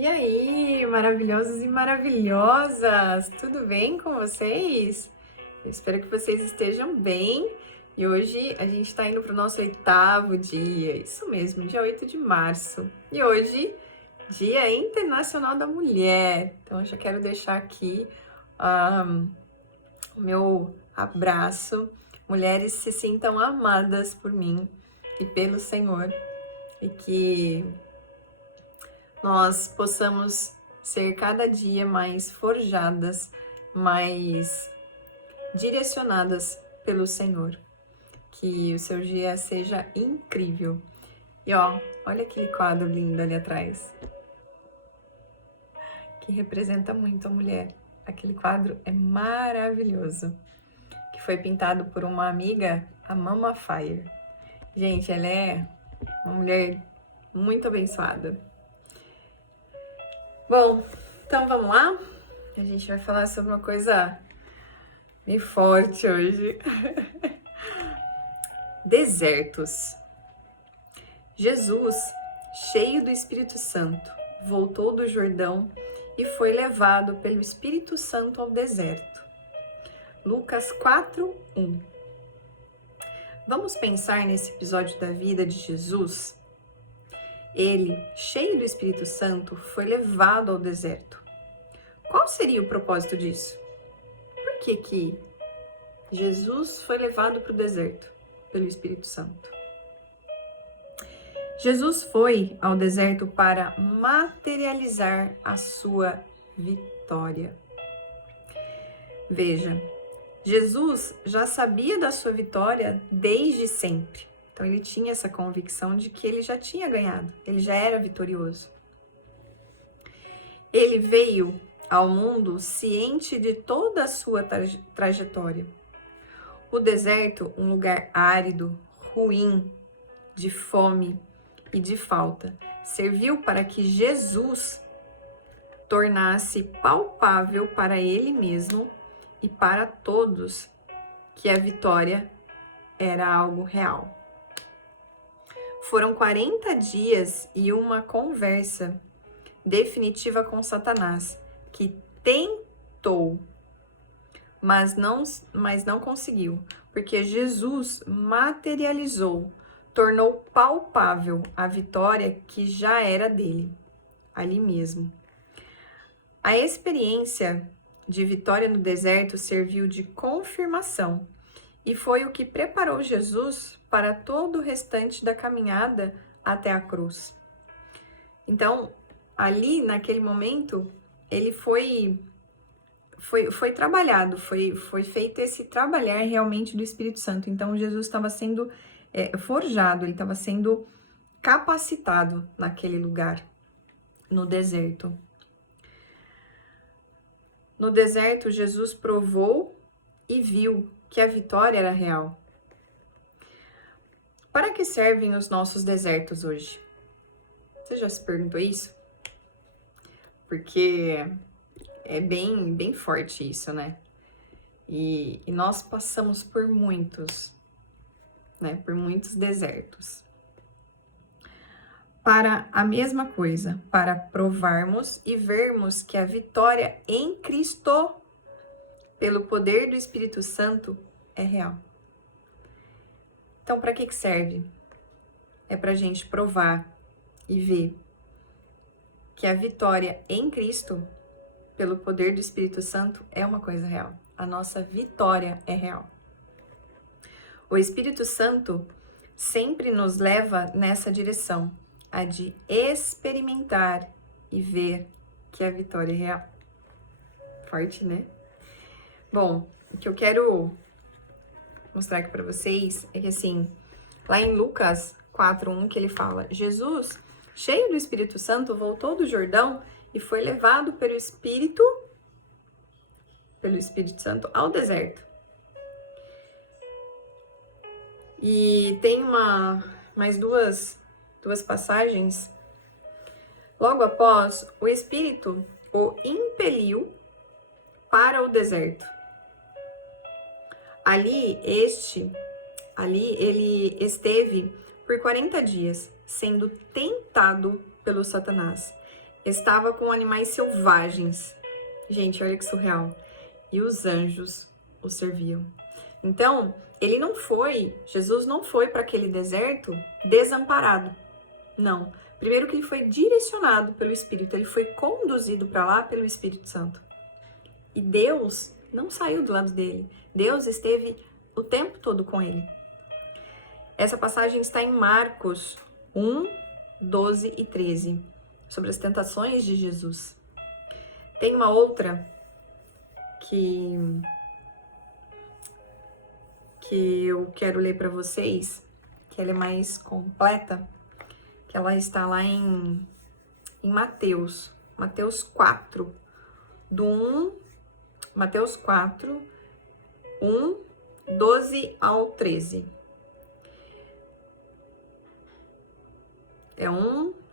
E aí, maravilhosos e maravilhosas, tudo bem com vocês? Eu espero que vocês estejam bem. E hoje a gente está indo para o nosso 8º dia, isso mesmo, dia 8 de março. E hoje, Dia Internacional da Mulher. Então eu já quero deixar aqui o meu abraço. Mulheres, se sintam amadas por mim e pelo Senhor. E que nós possamos ser cada dia mais forjadas, mais direcionadas pelo Senhor. Que o seu dia seja incrível. E olha aquele quadro lindo ali atrás, que representa muito a mulher. Aquele quadro é maravilhoso, que foi pintado por uma amiga, a Mama Fire. Gente, ela é uma mulher muito abençoada. Bom, então vamos lá? A gente vai falar sobre uma coisa bem forte hoje. Desertos. Jesus, cheio do Espírito Santo, voltou do Jordão e foi levado pelo Espírito Santo ao deserto. Lucas 4:1. Vamos pensar nesse episódio da vida de Jesus? Ele, cheio do Espírito Santo, foi levado ao deserto. Qual seria o propósito disso? Por que Jesus foi levado para o deserto pelo Espírito Santo? Jesus foi ao deserto para materializar a sua vitória. Veja, Jesus já sabia da sua vitória desde sempre. Então ele tinha essa convicção de que ele já tinha ganhado, ele já era vitorioso. Ele veio ao mundo ciente de toda a sua trajetória. O deserto, um lugar árido, ruim, de fome e de falta, serviu para que Jesus tornasse palpável para ele mesmo e para todos que a vitória era algo real. Foram 40 dias e uma conversa definitiva com Satanás, que tentou, mas não conseguiu, porque Jesus materializou, tornou palpável a vitória que já era dele, ali mesmo. A experiência de vitória no deserto serviu de confirmação e foi o que preparou Jesus para todo o restante da caminhada até a cruz. Então, ali, naquele momento, ele foi trabalhado, foi feito esse trabalhar realmente do Espírito Santo. Então, Jesus estava sendo forjado, ele estava sendo capacitado naquele lugar, no deserto. No deserto, Jesus provou e viu que a vitória era real. Para que servem os nossos desertos hoje? Você já se perguntou isso? Porque é bem forte isso, né? E nós passamos por muitos, né? Por muitos desertos. Para a mesma coisa, para provarmos e vermos que a vitória em Cristo, pelo poder do Espírito Santo, é real. Então, para que serve? É para a gente provar e ver que a vitória em Cristo, pelo poder do Espírito Santo, é uma coisa real. A nossa vitória é real. O Espírito Santo sempre nos leva nessa direção, a de experimentar e ver que a vitória é real. Forte, né? Bom, o que eu quero mostrar aqui para vocês é que assim, lá em Lucas 4:1, que ele fala: Jesus, cheio do Espírito Santo, voltou do Jordão e foi levado pelo Espírito Santo ao deserto. E tem mais duas passagens. Logo após, o Espírito o impeliu para o deserto. Ali ele esteve por 40 dias, sendo tentado pelo Satanás. estava com animais selvagens. Gente, olha que surreal. E os anjos o serviam. Então, Jesus não foi para aquele deserto desamparado. Não. Primeiro que ele foi direcionado pelo Espírito, ele foi conduzido para lá pelo Espírito Santo. E Deus não saiu do lado dele. Deus esteve o tempo todo com ele. Essa passagem está em Marcos 1, 12 e 13, sobre as tentações de Jesus. Tem uma outra que eu quero ler para vocês, que ela é mais completa, que ela está lá em Mateus 4, Mateus 4, 1, 12 ao 13.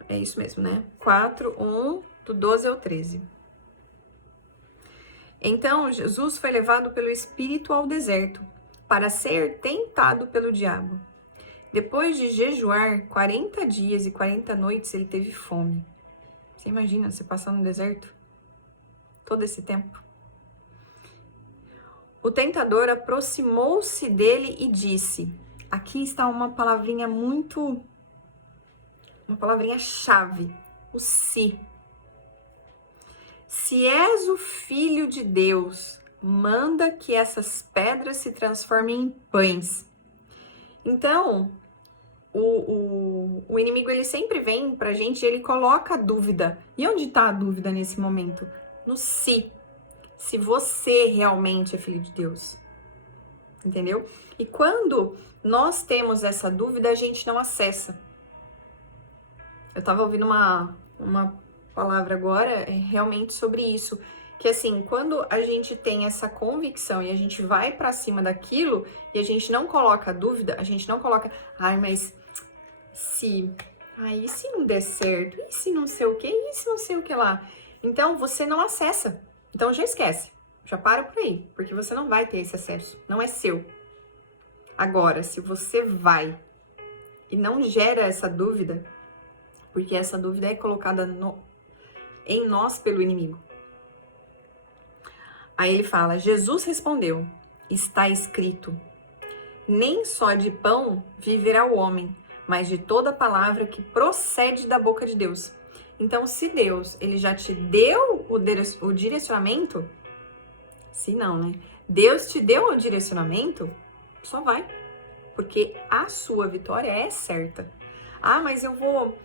É isso mesmo, né? 4, 1, do 12 ao 13. Então, Jesus foi levado pelo Espírito ao deserto para ser tentado pelo diabo. Depois de jejuar 40 dias e 40 noites, ele teve fome. Você imagina você passar no deserto todo esse tempo? O tentador aproximou-se dele e disse, aqui está uma palavrinha chave, o se. Se és o filho de Deus, manda que essas pedras se transformem em pães. Então, o inimigo, ele sempre vem pra gente e ele coloca a dúvida. E onde tá a dúvida nesse momento? No se. Se você realmente é filho de Deus. Entendeu? E quando nós temos essa dúvida, a gente não acessa. Eu tava ouvindo uma palavra agora realmente sobre isso. Que assim, quando a gente tem essa convicção e a gente vai pra cima daquilo e a gente não coloca dúvida, a gente não coloca, mas se não der certo, e se não sei o que, e se não sei o que lá. Então, você não acessa. Então, já esquece. Já para por aí, porque você não vai ter esse acesso. Não é seu. Agora, se você vai e não gera essa dúvida, porque essa dúvida é colocada em nós pelo inimigo. Aí ele fala, Jesus respondeu, está escrito, nem só de pão viverá o homem, mas de toda palavra que procede da boca de Deus. Então, se Deus, ele já te deu o direcionamento, se não, né? Deus te deu o direcionamento, só vai. Porque a sua vitória é certa. Mas eu vou...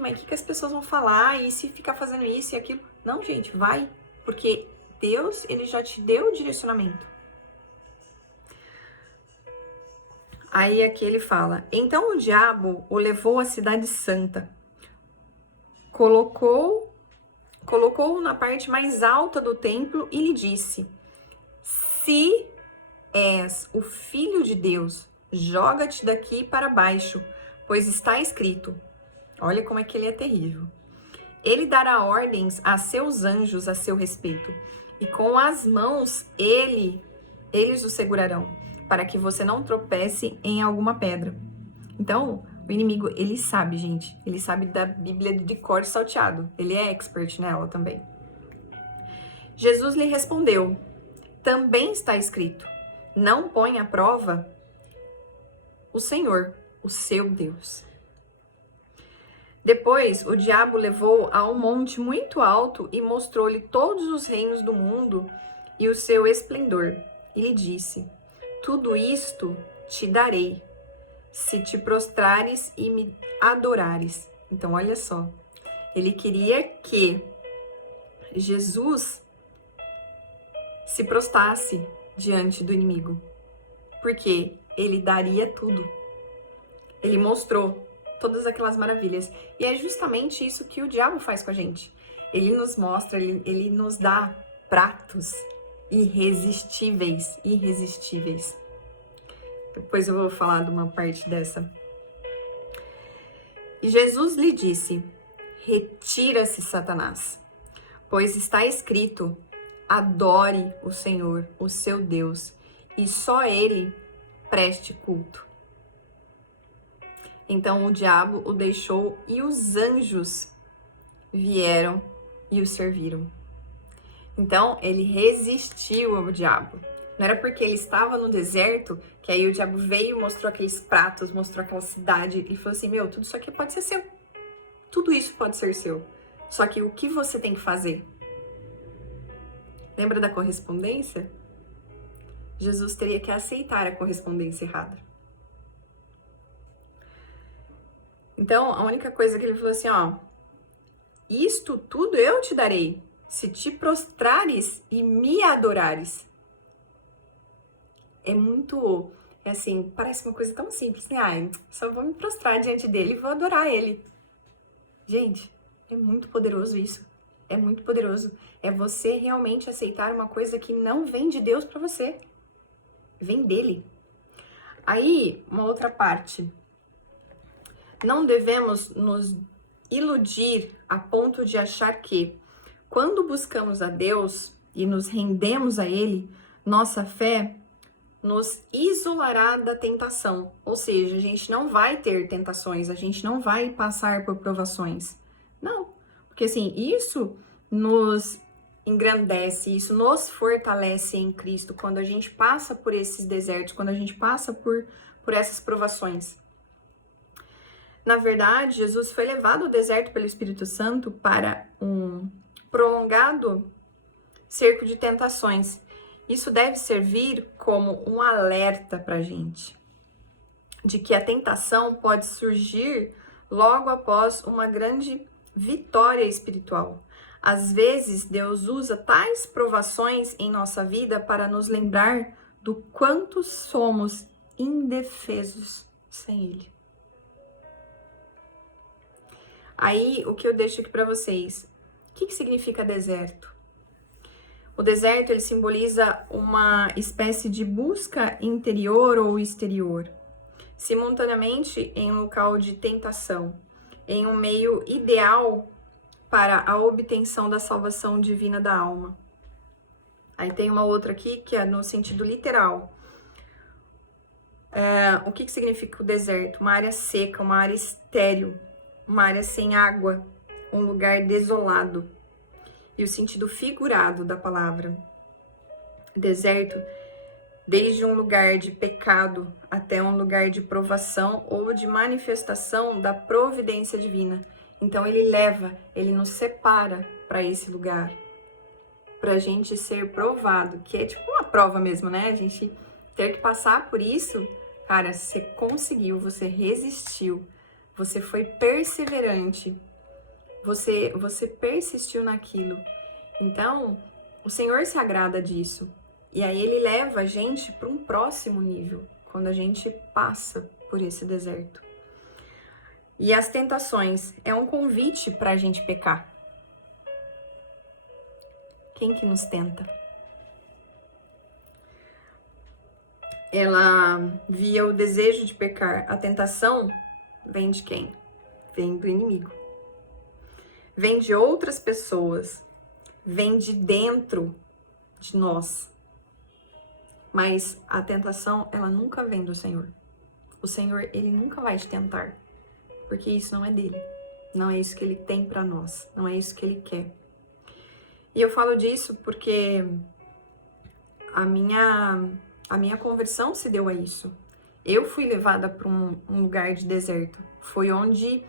mas o que as pessoas vão falar? E se ficar fazendo isso e aquilo? Não, gente, vai. Porque Deus, ele já te deu o direcionamento. Aí aqui ele fala, então o diabo o levou à cidade santa, colocou-o na parte mais alta do templo e lhe disse, se és o filho de Deus, joga-te daqui para baixo, pois está escrito, olha como é que ele é terrível, ele dará ordens a seus anjos a seu respeito, e com as mãos eles o segurarão, para que você não tropece em alguma pedra. Então, o inimigo, ele sabe, gente. Ele sabe da Bíblia de cor e salteado. Ele é expert nela também. Jesus lhe respondeu, também está escrito, não põe à prova o Senhor, o seu Deus. Depois, o diabo levou a um monte muito alto e mostrou-lhe todos os reinos do mundo e o seu esplendor. E lhe disse, tudo isto te darei, se te prostrares e me adorares. Então, olha só. Ele queria que Jesus se prostrasse diante do inimigo. Porque ele daria tudo. Ele mostrou todas aquelas maravilhas. E é justamente isso que o diabo faz com a gente. Ele nos mostra, ele nos dá pratos irresistíveis. Depois eu vou falar de uma parte dessa. E Jesus lhe disse, retira-se, Satanás, pois está escrito, adore o Senhor, o seu Deus, e só ele preste culto. Então o diabo o deixou e os anjos vieram e o serviram. Então, ele resistiu ao diabo. Não era porque ele estava no deserto que aí o diabo veio, mostrou aqueles pratos, mostrou aquela cidade e falou assim, tudo isso aqui pode ser seu. Tudo isso pode ser seu. Só que o que você tem que fazer? Lembra da correspondência? Jesus teria que aceitar a correspondência errada. Então, a única coisa que ele falou assim, isto tudo eu te darei, se te prostrares e me adorares. É assim, parece uma coisa tão simples, né? Só vou me prostrar diante dele e vou adorar ele. Gente, é muito poderoso isso. É muito poderoso. É você realmente aceitar uma coisa que não vem de Deus para você. Vem dele. Aí, uma outra parte. Não devemos nos iludir a ponto de achar que, quando buscamos a Deus e nos rendemos a Ele, nossa fé nos isolará da tentação. Ou seja, a gente não vai ter tentações, a gente não vai passar por provações. Não, porque assim, isso nos engrandece, isso nos fortalece em Cristo quando a gente passa por esses desertos, quando a gente passa por essas provações. Na verdade, Jesus foi levado ao deserto pelo Espírito Santo para um prolongado cerco de tentações. Isso deve servir como um alerta para a gente, de que a tentação pode surgir logo após uma grande vitória espiritual. Às vezes, Deus usa tais provações em nossa vida para nos lembrar do quanto somos indefesos sem Ele. Aí, o que eu deixo aqui para vocês, o que significa deserto? O deserto, ele simboliza uma espécie de busca interior ou exterior, simultaneamente em um local de tentação, em um meio ideal para a obtenção da salvação divina da alma. Aí tem uma outra aqui que é no sentido literal. O que significa o deserto? Uma área seca, uma área estéril, uma área sem água, um lugar desolado. E o sentido figurado da palavra deserto, desde um lugar de pecado até um lugar de provação ou de manifestação da providência divina. Então ele nos separa para esse lugar, para a gente ser provado, que é tipo uma prova mesmo, né? A gente ter que passar por isso. Cara, você conseguiu, você resistiu, você foi perseverante, você persistiu naquilo. Então, o Senhor se agrada disso. E aí ele leva a gente para um próximo nível, quando a gente passa por esse deserto. E as tentações é um convite para a gente pecar. Quem que nos tenta? Ela via o desejo de pecar. A tentação vem de quem? Vem do inimigo. Vem de outras pessoas. Vem de dentro de nós. Mas a tentação, ela nunca vem do Senhor. O Senhor, ele nunca vai te tentar. Porque isso não é dele. Não é isso que ele tem para nós. Não é isso que ele quer. E eu falo disso porque a minha conversão se deu a isso. Eu fui levada para um lugar de deserto. Foi onde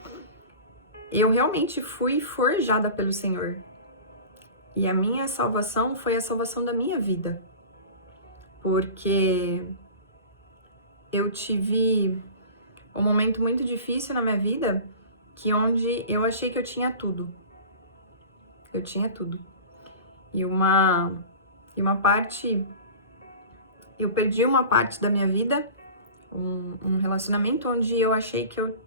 eu realmente fui forjada pelo Senhor. E a minha salvação foi a salvação da minha vida. Porque eu tive um momento muito difícil na minha vida, onde eu achei que eu tinha tudo. Eu tinha tudo. E uma parte... Eu perdi uma parte da minha vida, um relacionamento onde eu achei que eu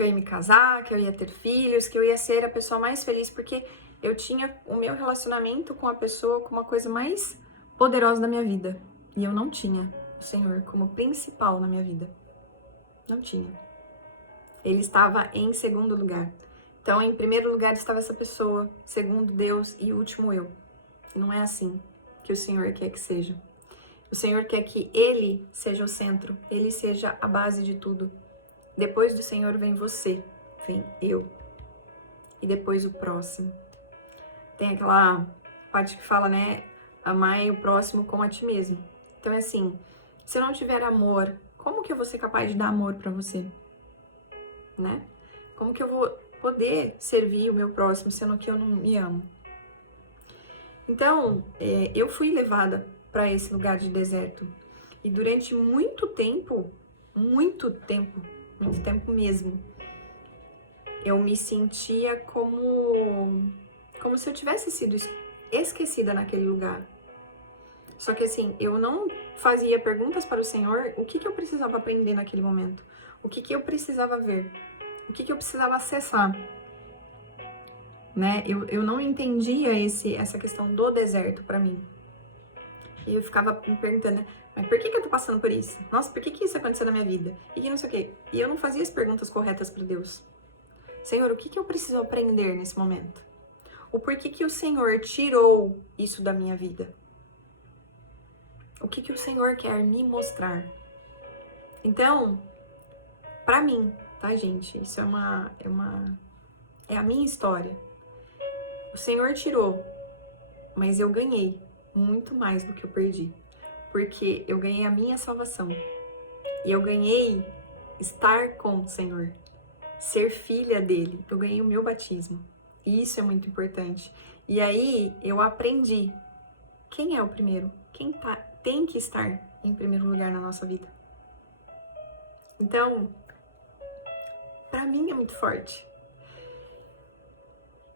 ia me casar, que eu ia ter filhos, que eu ia ser a pessoa mais feliz, porque eu tinha o meu relacionamento com a pessoa como a coisa mais poderosa da minha vida. E eu não tinha o Senhor como principal na minha vida. Não tinha. Ele estava em segundo lugar. Então, em primeiro lugar estava essa pessoa, segundo Deus e último eu. Não é assim que o Senhor quer que seja. O Senhor quer que Ele seja o centro, Ele seja a base de tudo. Depois do Senhor vem você, vem eu. e depois o próximo. Tem aquela parte que fala, né? Amai o próximo como a ti mesmo. Então é assim, se eu não tiver amor, como que eu vou ser capaz de dar amor para você? Né? Como que eu vou poder servir o meu próximo, sendo que eu não me amo? Então, eu fui levada para esse lugar de deserto. E durante muito tempo mesmo, eu me sentia como se eu tivesse sido esquecida naquele lugar. Só que assim, eu não fazia perguntas para o Senhor o que eu precisava aprender naquele momento, o que eu precisava ver, o que eu precisava acessar, né? Eu não entendia essa questão do deserto para mim. E eu ficava me perguntando, né? Mas por que eu tô passando por isso? Nossa, por que isso aconteceu na minha vida? E que não sei o quê. E eu não fazia as perguntas corretas para Deus. Senhor, o que eu preciso aprender nesse momento? O porquê que o Senhor tirou isso da minha vida? O que o Senhor quer me mostrar? Então, pra mim, tá, gente? Isso é a minha história. O Senhor tirou, mas eu ganhei muito mais do que eu perdi. Porque eu ganhei a minha salvação. E eu ganhei estar com o Senhor. Ser filha dele. Eu ganhei o meu batismo. E isso é muito importante. E aí eu aprendi quem é o primeiro, tem que estar em primeiro lugar na nossa vida. Então, pra mim é muito forte.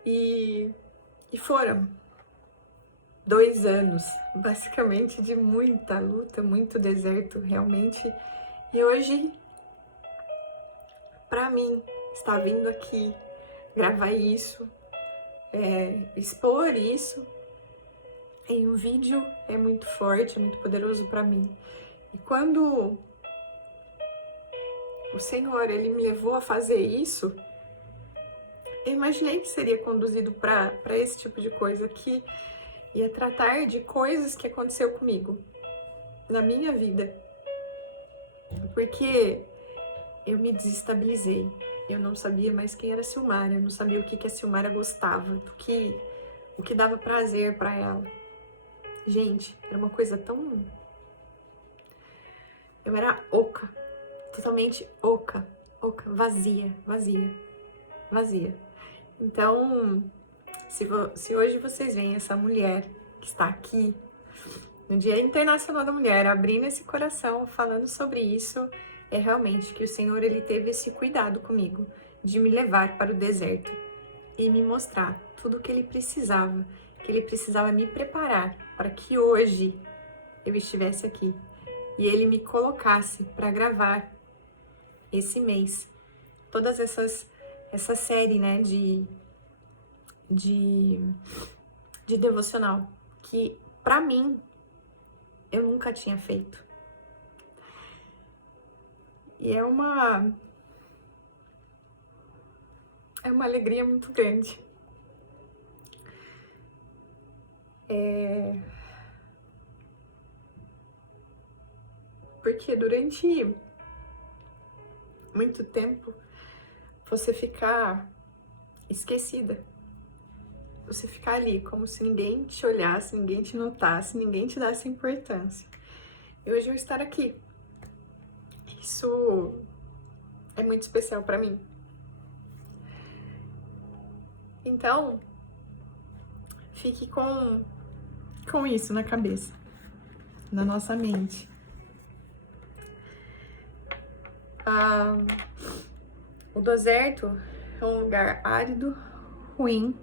E foram 2 anos, basicamente, de muita luta, muito deserto, realmente. E hoje, pra mim, estar vindo aqui, gravar isso, expor isso em um vídeo é muito forte, é muito poderoso pra mim. E quando o Senhor, Ele me levou a fazer isso, eu imaginei que seria conduzido para esse tipo de coisa, que ia tratar de coisas que aconteceu comigo, na minha vida. Porque eu me desestabilizei. Eu não sabia mais quem era a Silmara, eu não sabia o que a Silmara gostava, o que dava prazer para ela. Gente, era uma coisa tão... Eu era oca, totalmente oca, vazia. Então, se hoje vocês veem essa mulher que está aqui, no Dia Internacional da Mulher, abrindo esse coração, falando sobre isso, é realmente que o Senhor, Ele teve esse cuidado comigo, de me levar para o deserto e me mostrar tudo o que Ele precisava me preparar para que hoje eu estivesse aqui e Ele me colocasse para gravar esse mês, todas essa série, né, de devocional, que pra mim eu nunca tinha feito. E é uma alegria muito grande. Porque durante muito tempo você ficar esquecida. Você ficar ali como se ninguém te olhasse, ninguém te notasse, ninguém te desse importância. E hoje eu estar aqui, isso é muito especial para mim. Então, fique com isso na cabeça, na nossa mente. O deserto é um lugar árido, ruim,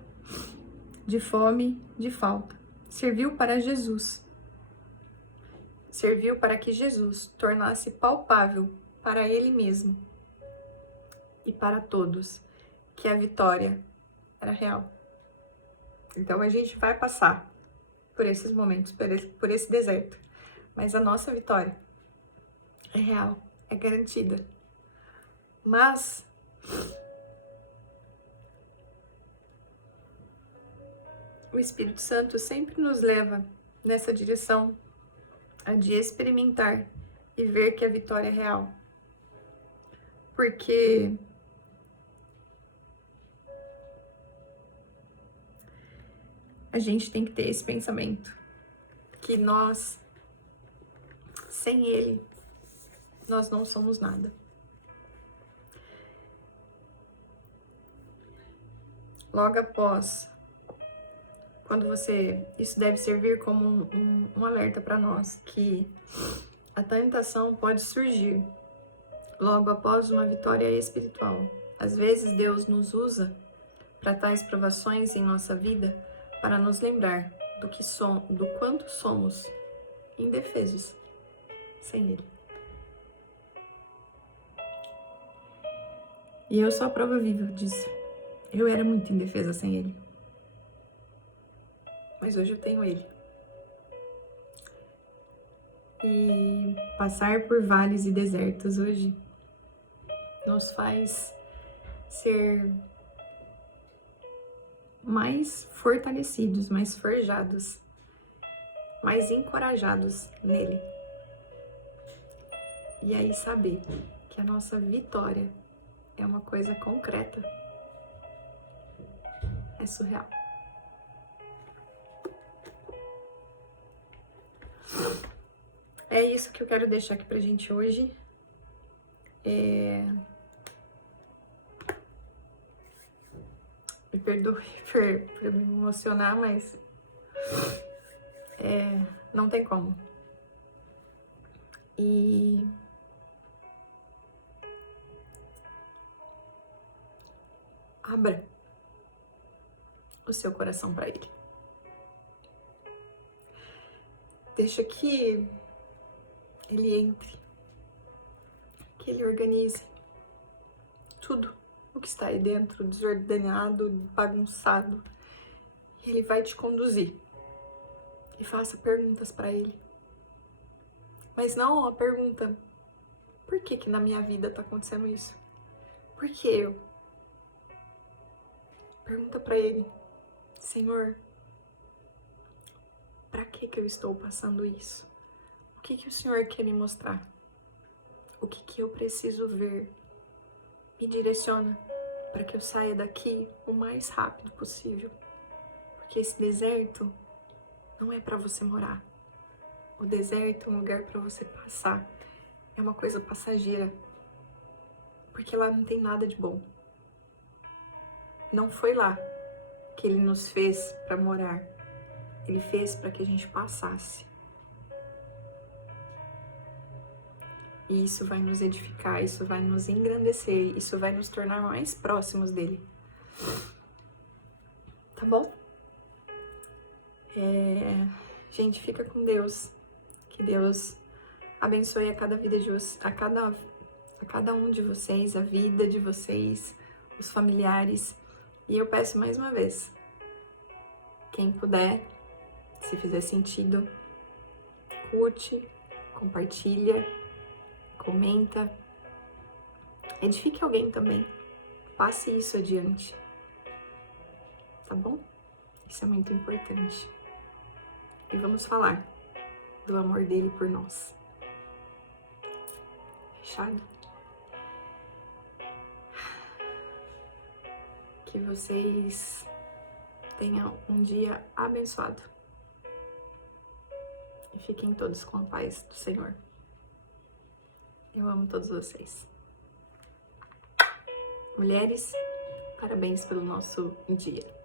de fome, de falta. Serviu para Jesus. Serviu para que Jesus tornasse palpável para Ele mesmo e para todos que a vitória era real. Então a gente vai passar por esses momentos, por esse deserto, mas a nossa vitória é real, é garantida. Mas o Espírito Santo sempre nos leva nessa direção, a de experimentar e ver que a vitória é real. Porque a gente tem que ter esse pensamento, que nós, sem Ele, nós não somos nada. Logo após, isso deve servir como um alerta para nós, que a tentação pode surgir logo após uma vitória espiritual. Às vezes Deus nos usa para tais provações em nossa vida para nos lembrar do quanto somos indefesos sem Ele. E eu sou a prova viva disso. Eu era muito indefesa sem Ele. Mas hoje eu tenho Ele. E passar por vales e desertos hoje nos faz ser mais fortalecidos, mais forjados, mais encorajados nele. E aí saber que a nossa vitória é uma coisa concreta é surreal. É isso que eu quero deixar aqui pra gente hoje. Me perdoe por me emocionar, mas não tem como. E abra o seu coração para Ele. Deixa que Ele entre, que Ele organize tudo o que está aí dentro, desordenado, bagunçado. Ele vai te conduzir. E faça perguntas para Ele. Mas não a pergunta: por que na minha vida tá acontecendo isso? Por que eu? Pergunta para Ele: Senhor, para que eu estou passando isso? O que o Senhor quer me mostrar? O que eu preciso ver? Me direciona para que eu saia daqui o mais rápido possível. Porque esse deserto não é para você morar. O deserto é um lugar para você passar. É uma coisa passageira. Porque lá não tem nada de bom. Não foi lá que Ele nos fez para morar. Ele fez para que a gente passasse. E isso vai nos edificar, isso vai nos engrandecer, isso vai nos tornar mais próximos dele. Tá bom? Gente, fica com Deus. Que Deus abençoe a cada vida de vocês, a cada um de vocês, a vida de vocês, os familiares. E eu peço mais uma vez, quem puder, se fizer sentido, curte, compartilha, comenta, edifique alguém também, passe isso adiante, tá bom? Isso é muito importante. E vamos falar do amor dele por nós. Fechado? Que vocês tenham um dia abençoado. E fiquem todos com a paz do Senhor. Eu amo todos vocês. Mulheres, parabéns pelo nosso dia.